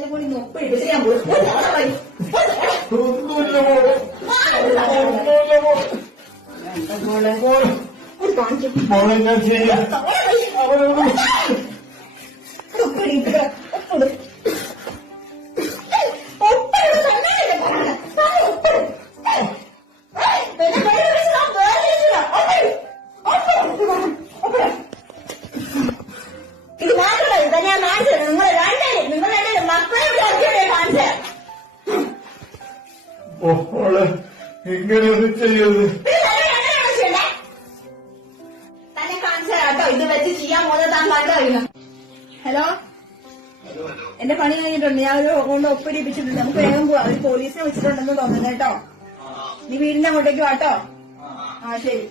ഇന്നലെ കൂടി ഒപ്പിടിപ്പിച്ച് ഞാൻ പോയി. ഇത് മാത്രമല്ല ഇതാ ഞാൻ കാണിച്ചത്. നിങ്ങൾ രണ്ടേ മക്കളെ കാണിച്ചത്. ഇങ്ങനെയൊന്നും ചെയ്യരുത്. തന്നെ കാണിച്ചതാട്ടോ. ഇത് വെച്ച് ചെയ്യാൻ പോകുന്നത് താൻ കണ്ടറിയുന്നു. ഹലോ, എന്റെ പണി കഴിഞ്ഞിട്ടുണ്ട്. ഞാൻ ഒരു കൊണ്ട് ഒപ്പിടിപ്പിച്ചിട്ടുണ്ട്. നമുക്ക് വേഗം പോവാം. അവർ പോലീസിനെ വെച്ചിട്ടുണ്ടെന്ന് തോന്നുന്നു കേട്ടോ. നീ വീടിന്റെ അങ്ങോട്ടേക്ക് വാട്ടോ. ആ ശരി.